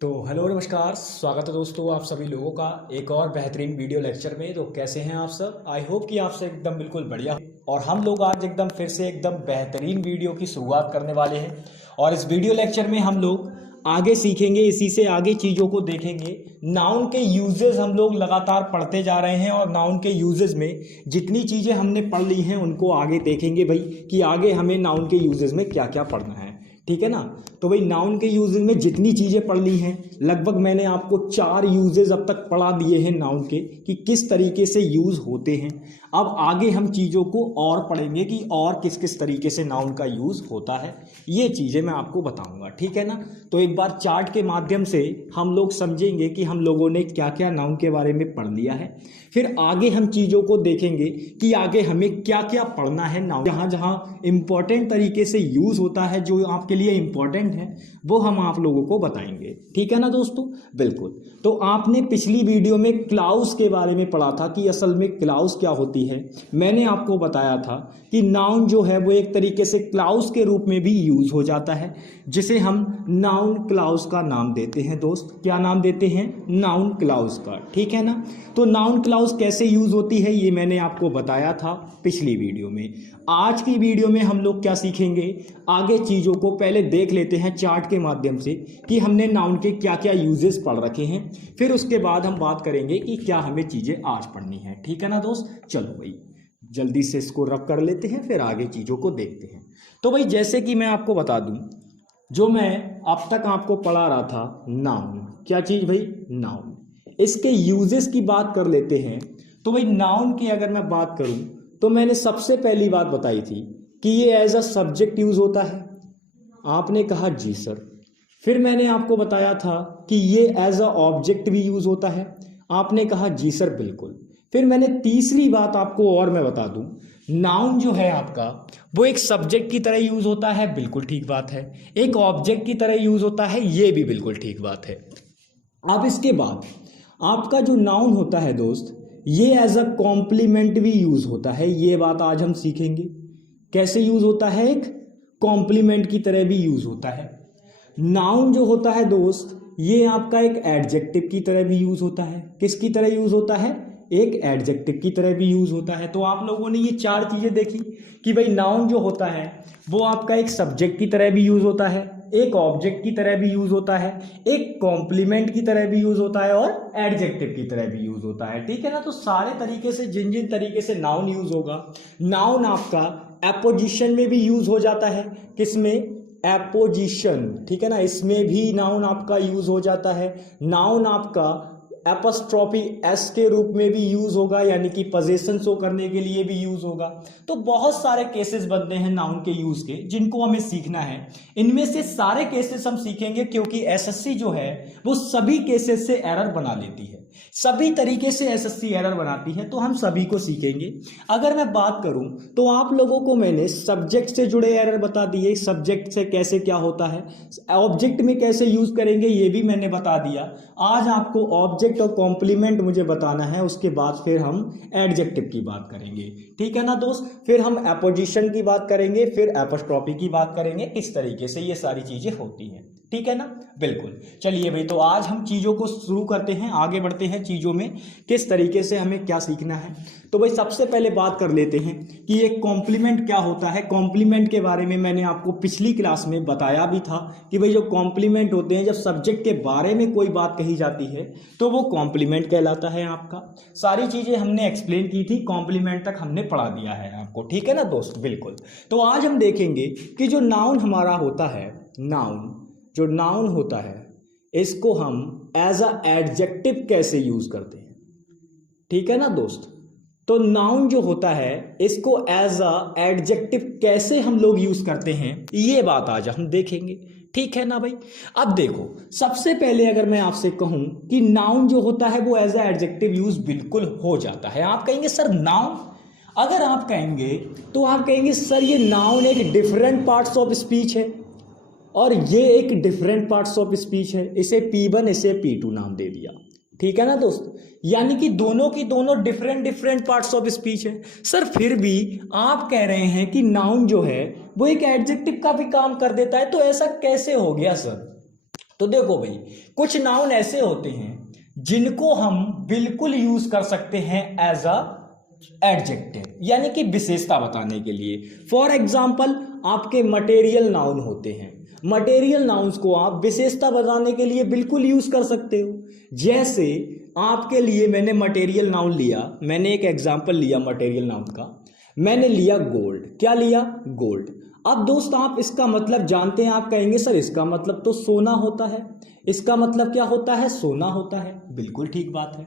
तो हेलो नमस्कार, स्वागत है दोस्तों आप सभी लोगों का एक और बेहतरीन वीडियो लेक्चर में। तो कैसे हैं आप सब? आई होप कि आप सब एकदम बिल्कुल बढ़िया। और हम लोग आज एकदम फिर से एकदम बेहतरीन वीडियो की शुरुआत करने वाले हैं। और इस वीडियो लेक्चर में हम लोग आगे सीखेंगे, इसी से आगे चीज़ों को देखेंगे। नाउन के यूजेस हम लोग लगातार पढ़ते जा रहे हैं और नाउन के यूजेस में जितनी चीज़ें हमने पढ़ ली हैं उनको आगे देखेंगे भाई, कि आगे हमें नाउन के यूजेस में क्या क्या पढ़ना है। ठीक है ना? तो भाई नाउन के यूजेस में जितनी चीज़ें पढ़ ली हैं, लगभग मैंने आपको 4 यूजेस अब तक पढ़ा दिए हैं नाउन के, कि किस तरीके से यूज होते हैं। अब आगे हम चीज़ों को और पढ़ेंगे कि और किस किस तरीके से नाउन का यूज होता है, ये चीज़ें मैं आपको बताऊंगा। ठीक है ना? तो एक बार चार्ट के माध्यम से हम लोग समझेंगे कि हम लोगों ने क्या क्या नाउन के बारे में पढ़ लिया है। फिर आगे हम चीज़ों को देखेंगे कि आगे हमें क्या क्या पढ़ना है नाउन, जहाँ जहाँ इंपॉर्टेंट तरीके से यूज होता है, जो आपके लिए इंपॉर्टेंट है, वो हम आप लोगों को बताएंगे। ठीक है ना दोस्तों? बिल्कुल। तो आपने पिछली वीडियो में क्लाउज के बारे में पढ़ा था कि असल में क्लाउज क्या होती है। मैंने आपको बताया था कि नाउन जो है वो एक तरीके से क्लाउज के रूप में भी यूज हो जाता है, जिसे हम नाउन क्लाउज का नाम देते हैं। दोस्त, क्या नाम देते हैं? नाउन क्लाउज का। ठीक है ना? तो नाउन क्लाउज कैसे यूज होती है ये मैंने आपको बताया था पिछली वीडियो में। आज की वीडियो में हम लोग क्या सीखेंगे, आगे चीज़ों को पहले देख लेते हैं चार्ट के माध्यम से कि हमने नाउन के क्या क्या यूजेस पढ़ रखे हैं। फिर उसके बाद हम बात करेंगे कि क्या हमें चीज़ें आज पढ़नी है। ठीक है ना दोस्त? चलो भाई जल्दी से इसको रब कर लेते हैं, फिर आगे चीज़ों को देखते हैं। तो भाई जैसे कि मैं आपको बता दूं, जो मैं अब तक आपको पढ़ा रहा था नाउन, क्या चीज़ भाई? नाउन। इसके यूजेस की बात कर लेते हैं। तो भाई नाउन की अगर मैं बात करूं तो मैंने सबसे पहली बात बताई थी कि ये एज अ सब्जेक्ट यूज होता है। आपने कहा जी सर। फिर मैंने आपको बताया था कि ये एज अ ऑब्जेक्ट भी यूज होता है। आपने कहा जी सर बिल्कुल। फिर मैंने तीसरी बात आपको और मैं बता दूं, नाउन जो है आपका वो एक सब्जेक्ट की तरह यूज होता है। बिल्कुल ठीक बात है। एक ऑब्जेक्ट की तरह यूज होता है, ये भी बिल्कुल ठीक बात है। अब इसके बाद आपका जो नाउन होता है दोस्त, ये एज अ कॉम्प्लीमेंट भी यूज होता है। ये बात आज हम सीखेंगे कैसे यूज होता है। एक कॉम्प्लीमेंट की तरह भी यूज होता है। नाउन जो होता है दोस्त, ये आपका एक एडजेक्टिव की तरह भी यूज होता है। किसकी तरह यूज होता है? एक एडजेक्टिव की तरह भी यूज होता है। तो आप लोगों ने ये 4 चीजें देखी कि भाई नाउन जो होता है वो आपका एक सब्जेक्ट की तरह भी यूज होता है, एक ऑब्जेक्ट की तरह भी यूज होता है, एक कॉम्प्लीमेंट की तरह भी यूज होता है और एडजेक्टिव की तरह भी यूज होता है। ठीक है ना? तो सारे तरीके से जिन जिन तरीके से नाउन यूज होगा, नाउन आपका एपोजिशन में भी यूज हो जाता है। किसमें? एपोजिशन। ठीक है ना? इसमें भी नाउन आपका यूज हो जाता है। नाउन आपका एपस्ट्रॉफी एस के रूप में भी यूज होगा, यानी कि पोजीशन शो करने के लिए भी यूज होगा। तो बहुत सारे केसेस बनते हैं नाउन के यूज के, जिनको हमें सीखना है। इनमें से सारे केसेस हम सीखेंगे, क्योंकि एसएससी जो है वो सभी केसेस से एरर बना लेती है, सभी तरीके से एसएससी एरर बनाती है। तो हम सभी को सीखेंगे। अगर मैं बात करूं तो आप लोगों को मैंने सब्जेक्ट से जुड़े एरर बता दिए, सब्जेक्ट से कैसे क्या होता है, ऑब्जेक्ट में कैसे यूज करेंगे ये भी मैंने बता दिया। आज आपको ऑब्जेक्ट और कॉम्प्लीमेंट मुझे बताना है, उसके बाद फिर हम एडजेक्टिव की बात करेंगे। ठीक है ना दोस्त? फिर हम एपोजिशन की बात करेंगे, फिर एपोस्ट्रॉफी की बात करेंगे, किस तरीके से ये सारी चीजें होती हैं। ठीक है ना? बिल्कुल। चलिए भाई, तो आज हम चीज़ों को शुरू करते हैं, आगे बढ़ते हैं चीज़ों में किस तरीके से हमें क्या सीखना है। तो भाई सबसे पहले बात कर लेते हैं कि एक कॉम्प्लीमेंट क्या होता है। कॉम्प्लीमेंट के बारे में मैंने आपको पिछली क्लास में बताया भी था कि भाई जो कॉम्प्लीमेंट होते हैं, जब सब्जेक्ट के बारे में कोई बात कही जाती है तो वो कॉम्प्लीमेंट कहलाता है आपका। सारी चीज़ें हमने एक्सप्लेन की थी, कॉम्प्लीमेंट तक हमने पढ़ा दिया है आपको। ठीक है ना दोस्त? बिल्कुल। तो आज हम देखेंगे कि जो नाउन हमारा होता है, जो नाउन होता है, इसको हम एज अ एडजेक्टिव कैसे यूज करते हैं। ठीक है ना दोस्त? तो नाउन जो होता है इसको एज अ एडजेक्टिव कैसे हम लोग यूज करते हैं, ये बात आज हम देखेंगे। ठीक है ना भाई? अब देखो, सबसे पहले अगर मैं आपसे कहूं कि नाउन जो होता है वो एज अ एडजेक्टिव यूज बिल्कुल हो जाता है। आप कहेंगे सर नाउन, अगर आप कहेंगे तो आप कहेंगे सर ये नाउन एक डिफरेंट पार्ट्स ऑफ स्पीच है और ये एक डिफरेंट पार्ट्स ऑफ स्पीच है, इसे P1 इसे P2 नाम दे दिया। ठीक है ना दोस्त? यानी कि दोनों की दोनों different different parts of speech है। सर फिर भी आप कह रहे हैं कि नाउन जो है वो एक एडजेक्टिव का भी काम कर देता है, तो ऐसा कैसे हो गया सर? तो देखो भाई, कुछ नाउन ऐसे होते हैं जिनको हम बिल्कुल यूज कर सकते हैं एज अ एडजेक्टिव, यानी कि विशेषता बताने के लिए। फॉर एग्जाम्पल आपके मटेरियल नाउन होते हैं, मटेरियल नाउन्स को आप विशेषता बताने के लिए बिल्कुल यूज कर सकते हो। जैसे आपके लिए मैंने मटेरियल नाउन लिया, मैंने एक एग्जाम्पल लिया मटेरियल नाउन का, मैंने लिया गोल्ड। क्या लिया? गोल्ड। अब दोस्त आप इसका मतलब जानते हैं, आप कहेंगे सर इसका मतलब तो सोना होता है। इसका मतलब क्या होता है? सोना होता है। बिल्कुल ठीक बात है।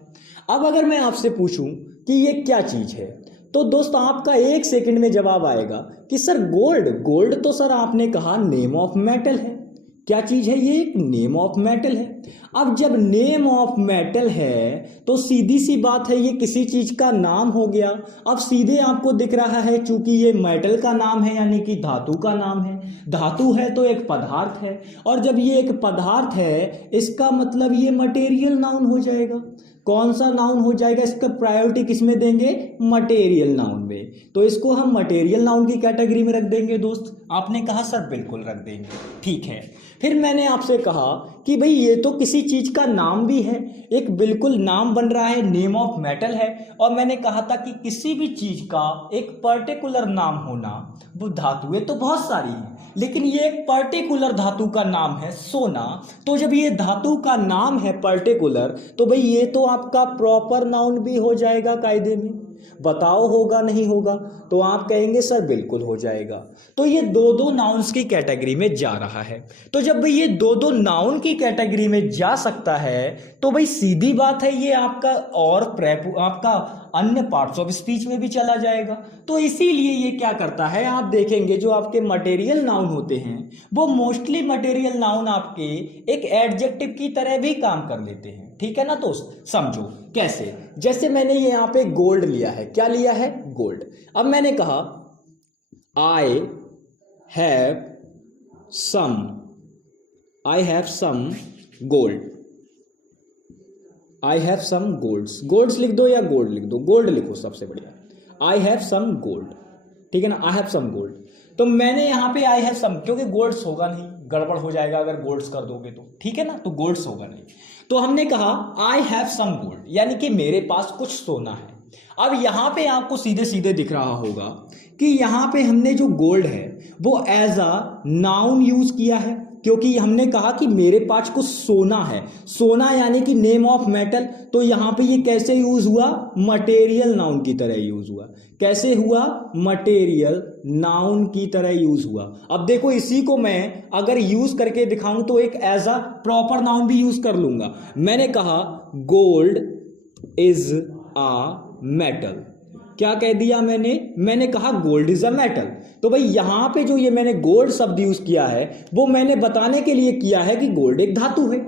अब अगर मैं आपसे पूछूं कि ये क्या चीज है, तो दोस्त आपका एक सेकंड में जवाब आएगा कि सर गोल्ड। गोल्ड तो सर आपने कहा नेम ऑफ मेटल है। क्या चीज है ये? एक नेम ऑफ मेटल है। अब जब नेम ऑफ मेटल है तो सीधी सी बात है ये किसी चीज का नाम हो गया। अब सीधे आपको दिख रहा है चूंकि ये मेटल का नाम है, यानी कि धातु का नाम है। धातु है तो एक पदार्थ है, और जब ये एक पदार्थ है इसका मतलब ये मटेरियल नाउन हो जाएगा। कौन सा नाउन हो जाएगा? इसका प्रायोरिटी किस में देंगे? मटेरियल नाउन में। तो इसको हम मटेरियल नाउन की कैटेगरी में रख देंगे दोस्त। आपने कहा सर बिल्कुल रख देंगे, ठीक है। फिर मैंने आपसे कहा कि भाई ये तो किसी चीज का नाम भी है, एक बिल्कुल नाम बन रहा है, नेम ऑफ मेटल है। और मैंने कहा था कि किसी भी चीज का एक पर्टिकुलर नाम होना, वो धातुएं तो बहुत सारी हैं लेकिन ये एक पर्टिकुलर धातु का नाम है सोना। तो जब ये धातु का नाम है पर्टिकुलर, तो भाई ये तो आपका प्रॉपर नाउन भी हो जाएगा कायदे में। बताओ होगा नहीं होगा? तो आप कहेंगे सर बिल्कुल हो जाएगा। तो ये दो दो नाउन्स की कैटेगरी में जा रहा है। तो जब भाई ये दो दो नाउन की कैटेगरी में जा सकता है तो भाई सीधी बात है ये आपका और आपका अन्य पार्ट्स ऑफ स्पीच में भी चला जाएगा। तो इसीलिए ये क्या करता है, आप देखेंगे जो आपके मटेरियल नाउन होते हैं वो मोस्टली मटेरियल नाउन आपके एक एडजेक्टिव की तरह भी काम कर लेते हैं। ठीक है ना दोस्त? समझो कैसे। जैसे मैंने ये यहां पे गोल्ड लिया है। क्या लिया है? गोल्ड। अब मैंने कहा I have some gold. I have some golds. Golds लिख दो या गोल्ड लिख दो? गोल्ड लिखो सबसे बढ़िया। आई हैव सम गोल्ड, ठीक है ना? I have some gold. तो मैंने यहां पे आई हैव सम, क्योंकि गोल्ड्स होगा नहीं, गड़बड़ हो जाएगा अगर गोल्ड्स कर दोगे तो, ठीक है ना? तो गोल्ड्स होगा नहीं। तो हमने कहा आई हैव सम गोल्ड, यानी कि मेरे पास कुछ सोना है। अब यहां पे आपको सीधे सीधे दिख रहा होगा कि यहां पे हमने जो गोल्ड है वो एज अ नाउन यूज किया है, क्योंकि हमने कहा कि मेरे पास कुछ सोना है। सोना यानी कि नेम ऑफ मेटल। तो यहां पे ये कैसे यूज हुआ? मटेरियल नाउन की तरह यूज हुआ। कैसे हुआ? मटेरियल नाउन की तरह यूज हुआ। अब देखो इसी को मैं अगर यूज करके दिखाऊं तो एक एज अ प्रॉपर नाउन भी यूज कर लूंगा। मैंने कहा गोल्ड इज अ मेटल। क्या कह दिया मैंने कहा गोल्ड इज अ मेटल। तो भाई यहां पे जो ये मैंने गोल्ड शब्द यूज किया है वो मैंने बताने के लिए किया है कि गोल्ड एक धातु है,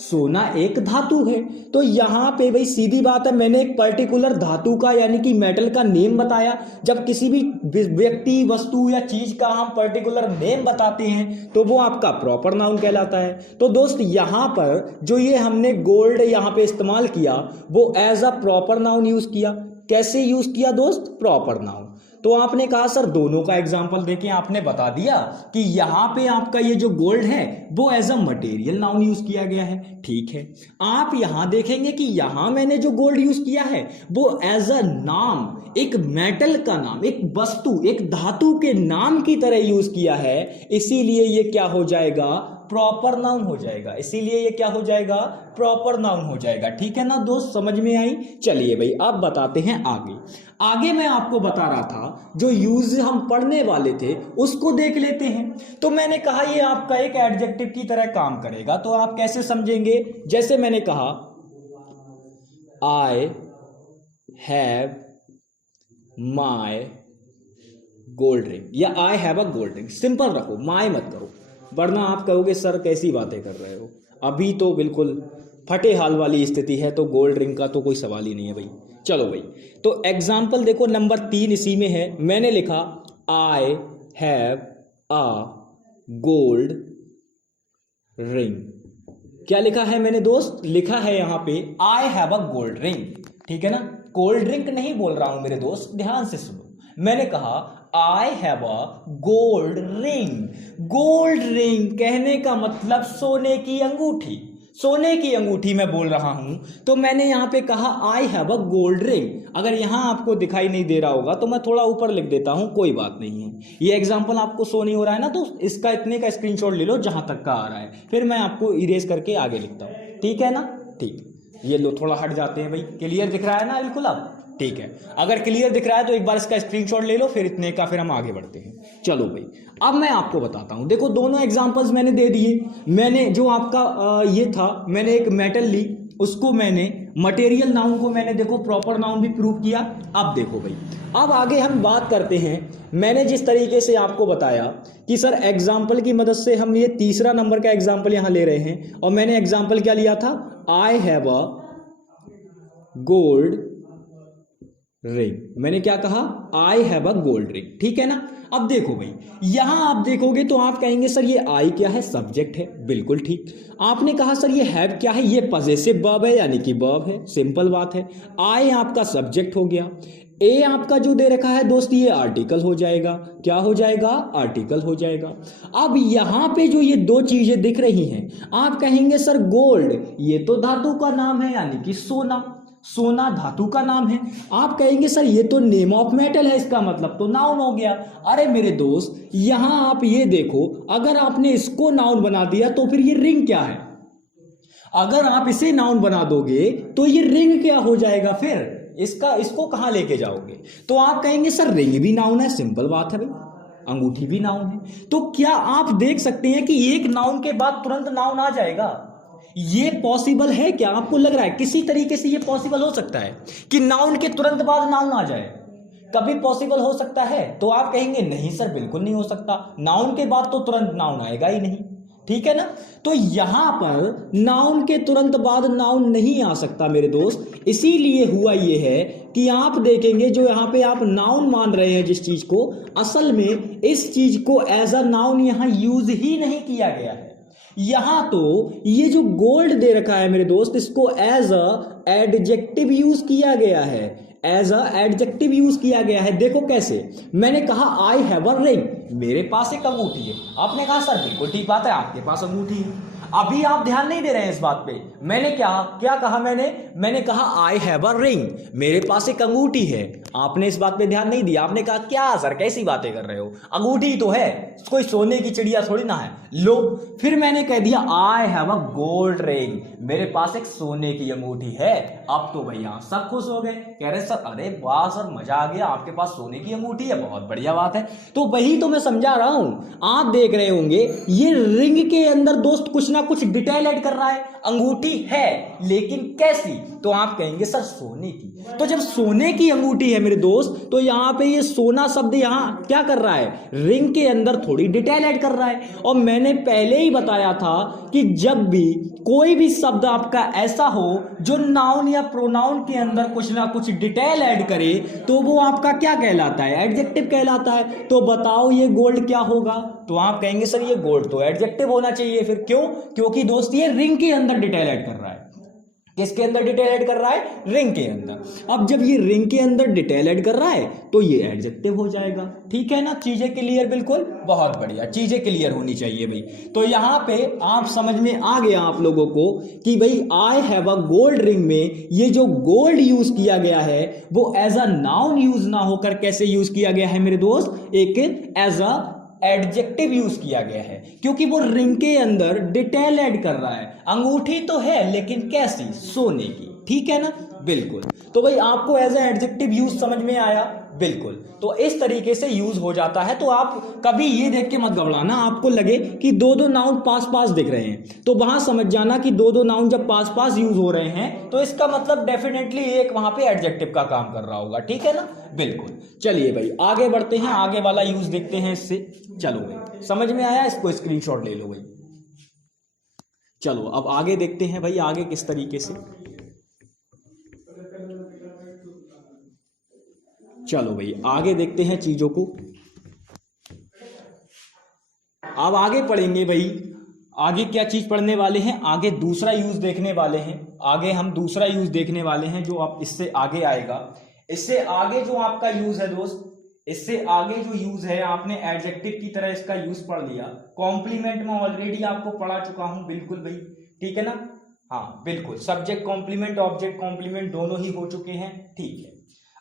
सोना एक धातु है। तो यहां पे भाई सीधी बात है, मैंने एक पर्टिकुलर धातु का यानी कि मेटल का नेम बताया। जब किसी भी व्यक्ति, वस्तु या चीज का हम पर्टिकुलर नेम बताते हैं तो वो आपका प्रॉपर नाउन कहलाता है। तो दोस्त यहां पर जो ये हमने गोल्ड यहां पे इस्तेमाल किया वो as a proper noun use किया। कैसे यूज किया दोस्त? Proper noun. तो आपने कहा सर दोनों का एग्जांपल देके आपने बता दिया कि यहां पे आपका ये जो गोल्ड है वो as a material noun use किया गया है। ठीक है, आप यहां देखेंगे कि यहां मैंने जो गोल्ड यूज किया है वो एज अ नाम, एक मेटल का नाम, एक वस्तु, एक धातु के नाम की तरह यूज किया है। इसीलिए ये क्या हो जाएगा? प्रॉपर नाउन हो जाएगा। इसीलिए ये क्या हो जाएगा? प्रॉपर नाउन हो जाएगा। ठीक है ना दोस्त? समझ में आई? चलिए भाई अब बताते हैं आगे। आगे मैं आपको बता रहा था जो यूज हम पढ़ने वाले थे उसको देख लेते हैं। तो मैंने कहा ये आपका एक एडजेक्टिव की तरह काम करेगा। तो आप कैसे समझेंगे? जैसे मैंने कहा I have my gold ring या I have a gold ring. Simple रखो, माई मत करो, वरना आप कहोगे सर कैसी बातें कर रहे हो। अभी तो बिल्कुल फटे हाल वाली स्थिति है, तो गोल्ड रिंग का तो कोई सवाल ही नहीं है भाई। चलो भाई, तो एग्जाम्पल देखो नंबर 3 इसी में है। मैंने लिखा आई हैव अ गोल्ड रिंग। क्या लिखा है मैंने दोस्त? लिखा है यहां पे आई हैव अ गोल्ड रिंग। ठीक है ना? कोल्ड ड्रिंक नहीं बोल रहा हूं मेरे दोस्त, ध्यान से सुनो। मैंने कहा I have a gold ring. Gold ring कहने का मतलब सोने की अंगूठी, सोने की अंगूठी मैं बोल रहा हूं। तो मैंने यहां पे कहा I have a gold ring. अगर यहां आपको दिखाई नहीं दे रहा होगा तो मैं थोड़ा ऊपर लिख देता हूं, कोई बात नहीं है। ये एग्जांपल आपको शो नहीं हो रहा है ना, तो इसका इतने का स्क्रीनशॉट ले लो जहां तक का आ रहा है, फिर मैं आपको इरेज करके आगे लिखता हूं, ठीक है ना। ठीक, ये लो थोड़ा हट जाते हैं भाई। क्लियर दिख रहा है ना बिल्कुल अब? ठीक है, अगर क्लियर दिख रहा है तो एक बार इसका स्क्रीनशॉट ले लो, फिर इतने का फिर हम आगे बढ़ते हैं। चलो भाई, अब मैं आपको बताता हूं। देखो दोनों एग्जांपल्स मैंने दे दिए। मैंने जो आपका ये था, मैंने एक मेटल ली, उसको मैंने मटेरियल नाउन को मैंने देखो प्रॉपर नाउन भी प्रूव किया। अब देखो भाई, अब आगे हम बात करते हैं। मैंने जिस तरीके से आपको बताया कि सर एग्जाम्पल की मदद से हम ये तीसरा नंबर का एग्जाम्पल यहां ले रहे हैं, और मैंने एग्जाम्पल क्या लिया था, आई हैव अ गोल्ड रिंग। मैंने क्या कहा, I have a gold ring, ठीक है ना। अब देखो भाई, यहां आप देखोगे तो आप कहेंगे सर ये आई क्या है, सब्जेक्ट है, बिल्कुल ठीक। आपने कहा सर ये हैव क्या है, ये पजेसिव वर्ब है, यानी कि वर्ब है, सिंपल बात है। आई आपका सब्जेक्ट हो गया, ए आपका जो दे रखा है दोस्त ये आर्टिकल हो जाएगा। क्या हो जाएगा, आर्टिकल हो जाएगा। अब यहां पे जो ये दो चीजें दिख रही हैं, आप कहेंगे सर गोल्ड ये तो धातु का नाम है, यानी कि सोना, सोना धातु का नाम है। आप कहेंगे सर ये तो नेम ऑफ मेटल है, इसका मतलब तो नाउन हो गया। अरे मेरे दोस्त, यहां आप ये देखो, अगर आपने इसको नाउन बना दिया तो फिर ये रिंग क्या है। अगर आप इसे नाउन बना दोगे तो ये रिंग क्या हो जाएगा, फिर इसको कहां लेके जाओगे। तो आप कहेंगे सर रिंग भी नाउन है, सिंपल बात है भाई, अंगूठी भी नाउन है। तो क्या आप देख सकते हैं कि एक नाउन के बाद तुरंत नाउन आ जाएगा? ये पॉसिबल है क्या? आपको लग रहा है किसी तरीके से ये पॉसिबल हो सकता है कि नाउन के तुरंत बाद नाउन आ जाए? कभी पॉसिबल हो सकता है? तो आप कहेंगे नहीं सर बिल्कुल नहीं हो सकता, नाउन के बाद तो तुरंत नाउन आएगा ही नहीं, ठीक है ना। तो यहां पर नाउन के तुरंत बाद नाउन नहीं आ सकता मेरे दोस्त। इसीलिए हुआ ये है कि आप देखेंगे जो यहां पे आप नाउन मान रहे हैं जिस चीज को, असल में इस चीज को एज अ नाउन यहां यूज ही नहीं किया गया है। यहां तो ये जो गोल्ड दे रखा है मेरे दोस्त, इसको एज अ एडजेक्टिव यूज किया गया है, एज अ एडजेक्टिव यूज किया गया है। देखो कैसे, मैंने कहा आई हैव अ रिंग, मेरे पास एक अंगूठी है। आपने कहा सर बिल्कुल ठीक बात है, आपके पास अंगूठी है। अभी आप ध्यान नहीं दे रहे हैं इस बात पे। मैंने क्या कहा, मैंने कहा आई हैव अ रिंग, मेरे पास एक अंगूठी है। आपने इस बात पे ध्यान नहीं दिया, आपने कहा क्या सर कैसी बातें कर रहे हो, अंगूठी तो है, कोई सोने की चिड़िया थोड़ी ना है। लो, फिर मैंने कह दिया आई हैव अ गोल्ड रिंग, मेरे पास एक सोने की अंगूठी है। अब तो भैया सब खुश हो गए, कह रहे सर अरे वाह सर मजा आ गया, आपके पास सोने की अंगूठी है, बहुत बढ़िया बात है। तो वही तो मैं समझा रहा हूं, आप देख रहे होंगे ये रिंग के अंदर दोस्त कुछ ना कुछ डिटेल ऐड कर रहा है। अंगूठी है लेकिन कैसी, तो आप कहेंगे सर सोने की। तो जब सोने की अंगूठी है मेरे दोस्त, तो यहां पे ये सोना शब्द यहां क्या कर रहा है, रिंग के अंदर थोड़ी डिटेल ऐड कर रहा है। और मैंने पहले ही बताया था कि जब भी कोई भी शब्द आपका ऐसा हो जो नाउन या प्रोनाउन के अंदर कुछ ना कुछ डिटेल ऐड करे, तो वो आपका क्या कहलाता है, एडजेक्टिव कहलाता है। तो बताओ ये गोल्ड क्या होगा, तो आप कहेंगे सर ये गोल्ड तो एडजेक्टिव होना चाहिए। फिर क्यों? क्योंकि दोस्त ये रिंग के अंदर डिटेल ऐड कर रहा है। किसके अंदर डिटेल ऐड कर रहा है, रिंग के अंदर। अब जब ये रिंग के अंदर डिटेल ऐड कर रहा है तो ये एडजेक्टिव हो जाएगा, ठीक है ना। चीजें क्लियर, बिल्कुल बहुत बढ़िया, चीजें क्लियर होनी चाहिए भाई। तो यहां पे आप समझ में आ गया आप लोगों को कि भाई आई हैव अ गोल्ड रिंग में ये जो गोल्ड यूज किया गया है वो एज अ नाउन यूज ना होकर कैसे यूज किया गया है मेरे दोस्त, एक एज अ एडजेक्टिव यूज किया गया है, क्योंकि वो रिंग के अंदर डिटेल ऐड कर रहा है। अंगूठी तो है लेकिन कैसी, सोने की, ठीक है ना, बिल्कुल। तो भाई आपको एज ए एडजेक्टिव यूज समझ में आया, बिल्कुल। तो इस तरीके से यूज हो जाता है। तो आप कभी ये देख के मत घबराना, आपको लगे कि दो दो नाउन पास पास दिख रहे हैं तो वहां समझ जाना कि दो दो नाउन जब पास पास यूज हो रहे हैं तो इसका मतलब डेफिनेटली एक वहां पे एडजेक्टिव का काम कर रहा होगा, ठीक है ना, बिल्कुल। चलिए भाई आगे बढ़ते हैं, आगे वाला यूज देखते हैं इससे। चलो भाई समझ में आया, इसको स्क्रीनशॉट ले लो भाई। चलो अब आगे देखते हैं भाई, आगे किस तरीके से। चलो भाई आगे देखते हैं चीजों को। अब आगे पढ़ेंगे भाई, आगे क्या चीज पढ़ने वाले हैं, आगे दूसरा यूज देखने वाले हैं। आगे हम दूसरा यूज देखने वाले हैं जो आप इससे आगे आएगा। इससे आगे जो आपका यूज है दोस्त, इससे आगे जो यूज है आपने एडजेक्टिव की तरह इसका यूज पढ़ लिया। कॉम्प्लीमेंट में ऑलरेडी आपको पढ़ा चुका हूं, बिल्कुल भाई, ठीक है ना। हाँ बिल्कुल, सब्जेक्ट कॉम्प्लीमेंट ऑब्जेक्ट कॉम्प्लीमेंट दोनों ही हो चुके हैं, ठीक है।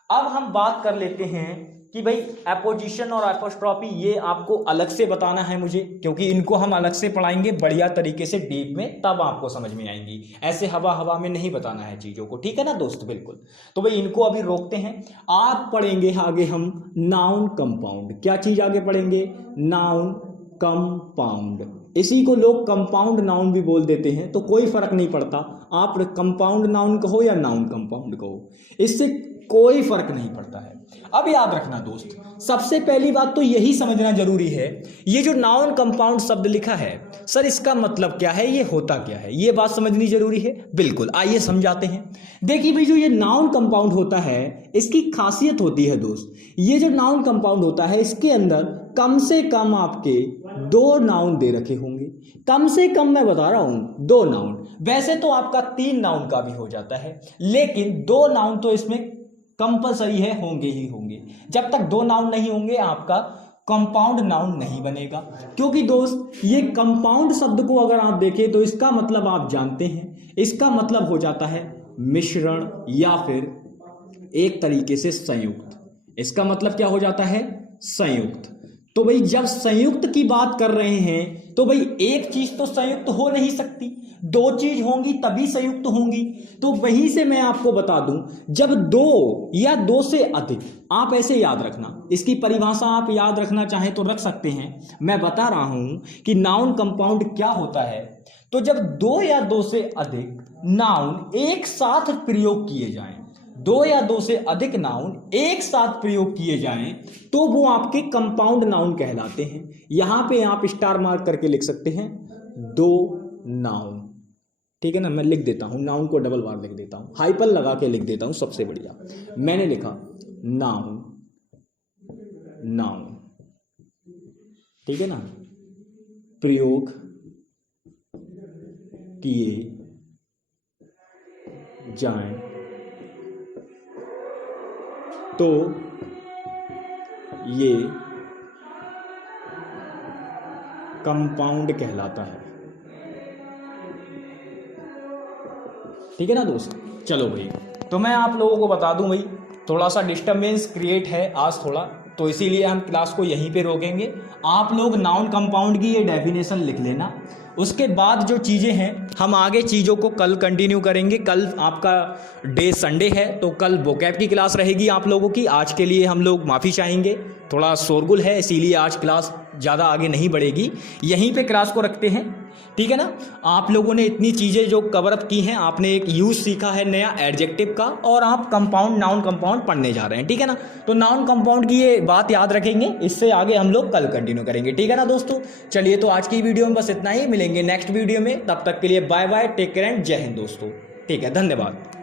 अब हम बात कर लेते हैं कि भाई एपोजिशन और एपोस्ट्रॉफी ये आपको अलग से बताना है मुझे, क्योंकि इनको हम अलग से पढ़ाएंगे बढ़िया तरीके से डीप में, तब आपको समझ में आएंगी। ऐसे हवा हवा में नहीं बताना है चीज़ों को, ठीक है ना दोस्त, बिल्कुल। तो भाई इनको अभी रोकते हैं। आप पढ़ेंगे आगे हम नाउन कंपाउंड। क्या चीज़ आगे पढ़ेंगे? Noun compound. इसी को लोग कंपाउंड नाउन भी बोल देते हैं, तो कोई फर्क नहीं पड़ता आप कंपाउंड नाउन कहो या नाउन कंपाउंड कहो, इससे कोई फर्क नहीं पड़ता है। अब याद रखना दोस्त, सबसे पहली बात तो यही समझना जरूरी है, ये जो नाउन कंपाउंड शब्द लिखा है सर, इसका मतलब क्या है, ये होता क्या है, ये बात समझनी जरूरी है। बिल्कुल, आइए समझाते हैं। देखिए भाई, जो ये नाउन कंपाउंड होता है, इसकी खासियत होती है दोस्त, ये जो नाउन कंपाउंड होता है इसके अंदर कम से कम आपके 2 नाउन दे रखे होंगे। कम से कम मैं बता रहा हूं 2 नाउन। वैसे तो आपका 3 नाउन का भी हो जाता है, लेकिन 2 नाउन तो इसमें कंपलसरी है, होंगे ही होंगे। जब तक 2 नाउन नहीं होंगे आपका कंपाउंड नाउन नहीं बनेगा। क्योंकि दोस्त ये कंपाउंड शब्द को अगर आप देखें तो इसका मतलब आप जानते हैं, इसका मतलब हो जाता है मिश्रण या फिर एक तरीके से संयुक्त। इसका मतलब क्या हो जाता है? संयुक्त। तो भाई जब संयुक्त की बात कर रहे हैं तो भाई एक चीज तो संयुक्त हो नहीं सकती, 2 चीज होंगी तभी संयुक्त होंगी। तो वहीं से मैं आपको बता दूं, जब 2 या 2 से अधिक, आप ऐसे याद रखना, इसकी परिभाषा आप याद रखना चाहें तो रख सकते हैं। मैं बता रहा हूं कि नाउन कंपाउंड क्या होता है। तो जब 2 या 2 से अधिक नाउन एक साथ प्रयोग किए जाएं, 2 या 2 से अधिक नाउन एक साथ प्रयोग किए जाएं, तो वो आपके कंपाउंड नाउन कहलाते हैं। यहां पे आप स्टार मार्क करके लिख सकते हैं 2 नाउन, ठीक है ना। मैं लिख देता हूं, नाउन को डबल बार लिख देता हूं, हाइपन लगा के लिख देता हूं, सबसे बढ़िया। मैंने लिखा नाउन, नाउन, ठीक है ना, प्रयोग किए जाएं तो ये कंपाउंड कहलाता है, ठीक है ना दोस्त। चलो भाई, तो मैं आप लोगों को बता दूं भाई, थोड़ा सा डिस्टर्बेंस क्रिएट है आज थोड़ा, तो इसीलिए हम क्लास को यहीं पे रोकेंगे। आप लोग नाउन कंपाउंड की ये डेफिनेशन लिख लेना, उसके बाद जो चीज़ें हैं हम आगे चीज़ों को कल कंटिन्यू करेंगे। कल आपका डे संडे है, तो कल वोकैब की क्लास रहेगी आप लोगों की। आज के लिए हम लोग माफ़ी चाहेंगे, थोड़ा शोरगुल है इसीलिए आज क्लास ज़्यादा आगे नहीं बढ़ेगी, यहीं पे क्लास को रखते हैं, ठीक है ना। आप लोगों ने इतनी चीज़ें जो कवर अप की हैं, आपने एक यूज सीखा है नया एडजेक्टिव का, और आप कंपाउंड नाउन कंपाउंड पढ़ने जा रहे हैं, ठीक है ना। तो नाउन कंपाउंड की ये बात याद रखेंगे, इससे आगे हम लोग कल कंटिन्यू करेंगे, ठीक है ना दोस्तों। चलिए, तो आज की वीडियो में बस इतना ही, मिलेंगे नेक्स्ट वीडियो में, तब तक के लिए bye bye, take care and जय हिंद दोस्तों, ठीक है, धन्यवाद।